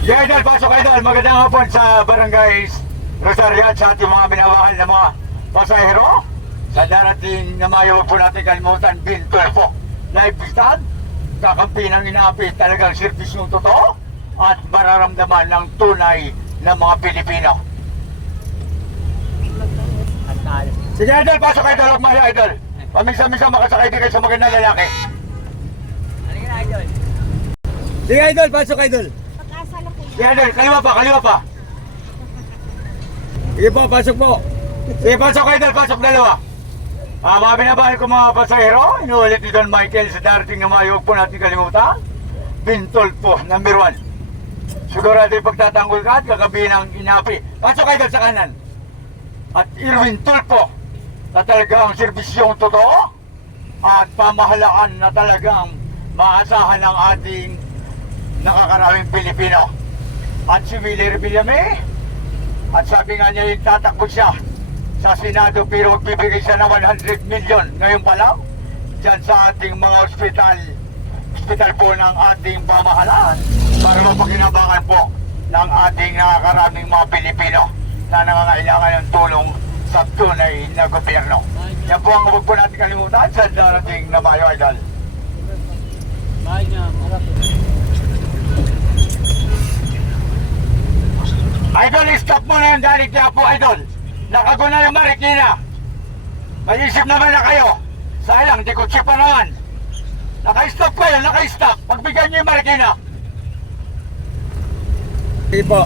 Yeah, idol, pasok idol. Magandang hapon sa barangay Rosario at sa ating mga minamahal na mga pasahero. Sa darating na mayo, huwag po natin kalimutan, Bin 12 po. Live bistad, kakampi ng inaapi talagang serbisyong totoo at mararamdaman ng tunay ng mga Pilipino. Sige idol, pasok idol, huwag maya idol. Paminsan-minsan makasakay din kayo sa magandang lalaki. Sige idol, pasok idol. Sige idol, kaliwa pa, kaliwa pa. Sige po, pasok po. Sige, pasok idol, pasok dalawa. Ah, mga binabahan ko mga pasahero, inuulit ni Don Michael sa darating na mayo, huwag po natin kalimutan. Bintol po, number one. Sigurado yung pagtatanggol ka at kagabi ng inapi. Pasok idol sa kanan. At Irwin Tulpo, na talagang serbisyong totoo at pamahalaan na talagang maasahan ng ating nakakaraming Pilipino. At si Willie Villame, at sabi nga niya yung tatakbo siya sa Senado pero magbibigay siya ng 100 million ngayon pa lang dyan sa ating mga ospital ospital po ng ating pamahalaan para mapakinabangan po ng ating nakakaraming mga Pilipino na nangangailangan ng tulong sa tunay na gobyerno. Yan po ang huwag po natin kalimutan sa darating na Mayo Idol. Bahay niya, harap. Idol, yung galing niya po, Idol. Nakaguna yung Marikina. May-isip naman na kayo. Sayang, di ko check pa naman. Naka-stop kayo, naka-stop. Pagbigyan niyo yung Marikina. Sige po.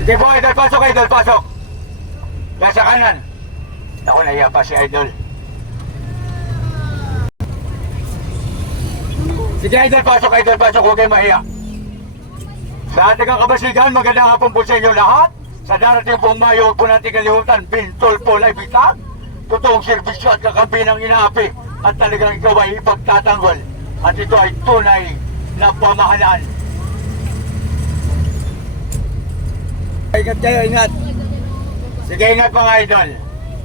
Sige po, Idol. Pasok, Idol. Pasok. Yan sa kanan. Ako, nahiya pa si Idol. Sige, Idol. Pasok, Idol. Pasok. Huwag kayong mahiya. Sa ating kabasigan, magandang hapon po sa inyo lahat. Sa darating pong Mayo, huwag po natin kalimutan, Bintol po live bitag. Totoong serbisyo at kakampi inaapi at talagang ikaw ay ipagtatanggol. At ito ay tunay na pamahalaan. Ingat kayo, ingat. Sige, ingat mga idol.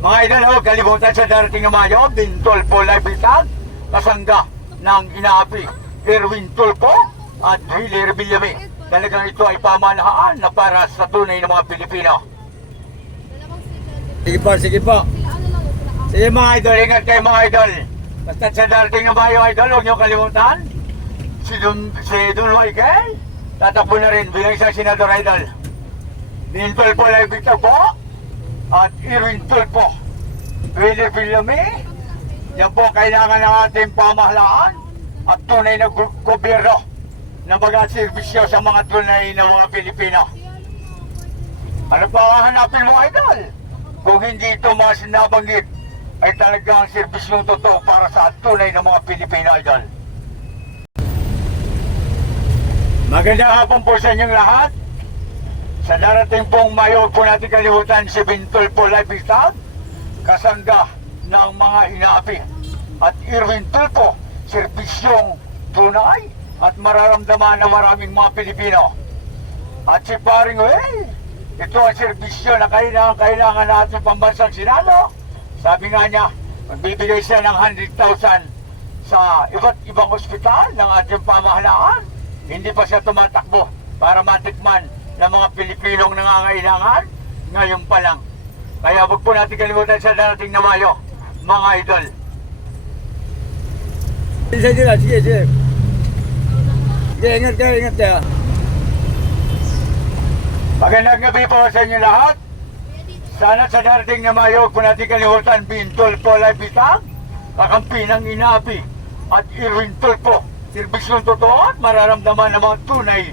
Mga idol, huwag kalimutan sa darating na Mayo, Bintol po live bitag. Kasangga ng inaapi, Erwin Tulpo at Hilir Villame. Talagang ito ay pamahalaan na para sa tunay ng mga Pilipino. Sige po, sige po. Sige mga idol, ingat kayo mga idol. Basta sa darating na Mayo idol, huwag niyo kalimutan. Si Dun, si Dun Michael, tatakbo na rin bilang isang senador idol. Nintol po lang Victor po. At Irwin Tulpo. Willie Villame. Yan po ang kailangan ng ating pamahalaan at tunay na gu- gobyerno na mag-servisyo sa mga tunay na mga Pilipino. Ano pa ang hanapin mo, Idol? Kung hindi ito mga sinabanggit, ay talagang serbisyong totoo para sa tunay na mga Pilipino, Idol. Magandang hapon po sa inyong lahat. Sa darating pong Mayo, po natin kalimutan si Bintol po Life Stag, kasangga ng mga inaapi. At Irwin Tulpo, serbisyong tunay at mararamdaman ng maraming mga Pilipino. At si Paring Will, ito ang serbisyo na kailangan, kailangan natin pambansang Senado. Sabi nga niya, magbibigay siya ng 100,000 sa iba't ibang ospital ng ating pamahalaan. Hindi pa siya tumatakbo para matikman ng mga Pilipinong nangangailangan ngayon pa lang. Kaya huwag po natin kalimutan sa darating na Mayo, mga idol. Sige, sige, sige, sige. Ingat kayo, ingat kayo. Magandang gabi po sa inyo lahat. Sana sa darating na Mayo, po natin kalimutan, Bintol po Live Bitang, kakampi ng inaapi, at Irwin Tulpo, serbisyong totoo at mararamdaman ng mga tunay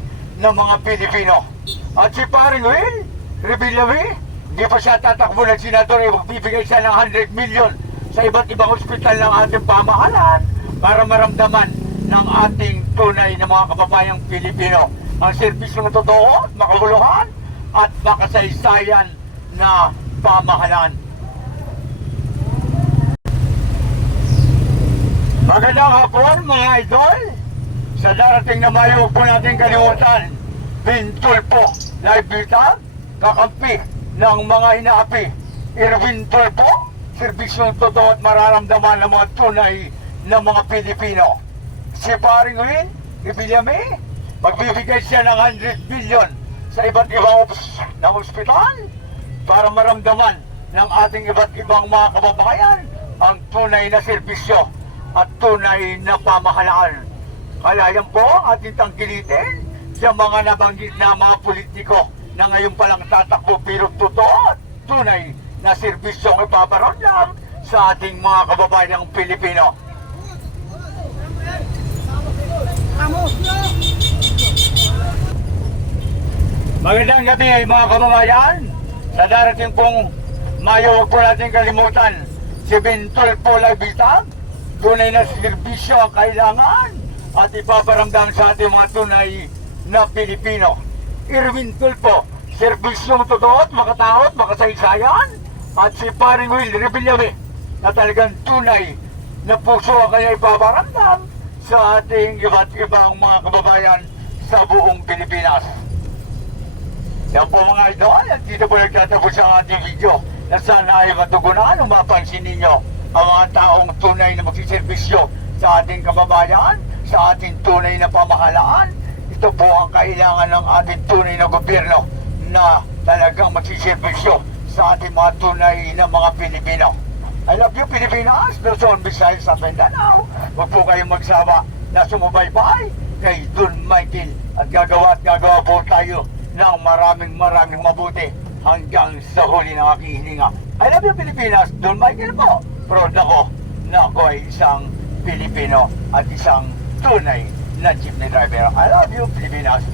ng mga Pilipino. At si Paring Will, Revillame, hindi pa siya tatakbo ng senador, eh, magbibigay siya ng 100 million sa iba't ibang ospital ng ating pamahalaan para maramdaman ng ating tunay na mga kababayang Pilipino ang serbisyong totoo at makabuluhan at makasaysayan na pamahalaan. Magandang hapon mga idol. Sa darating na Mayo, po natin kalimutan. Bintol po, live bitag, kakampi ng mga inaapi. Irwin Tulpo, serbisyong totoo at mararamdaman ng mga tunay ng mga Pilipino. Si Paring Win, Ibilame, Magbibigay siya ng 100 billion sa iba't ibang ops ng ospital para maramdaman ng ating iba't ibang mga kababayan ang tunay na serbisyo at tunay na pamahalaan. Kaya yan po ang ating tangkilitin sa mga nabanggit na mga politiko na ngayon palang tatakbo pero totoo at tunay na serbisyong ipaparamdam sa ating mga kababayang Pilipino. Magandang gabi mga kababayan. Sa darating pong Mayo, huwag po natin kalimutan si Bintol Polay Bitag. Tunay na serbisyo ang kailangan at ipaparamdam sa ating mga tunay na Pilipino. Irwin Tulpo, serbisyong totoo at makataot, makasaysayan. At si Paring Will Rebillame na talagang tunay na puso ang kanya ipaparamdam sa ating iba't ibang mga kababayan sa buong Pilipinas. Yan po mga idol, at dito po nagtatapos ang ating video na sana ay matugunan o mapansin ninyo ang mga taong tunay na magsiservisyo sa ating kababayan, sa ating tunay na pamahalaan. Ito po ang kailangan ng ating tunay na gobyerno na talagang magsiservisyo sa ating mga tunay na mga Pilipino. I love you Pilipinas, Luzon, Visayas at Mindanao. Huwag po kayong magsawa na sumubaybay kay Don Michael at gagawa at gagawa po tayo ng maraming maraming mabuti hanggang sa huli ng aking hininga. I love you Pilipinas, Don Michael po. Proud ako na ako ay isang Pilipino at isang tunay na jeepney driver. I love you Pilipinas.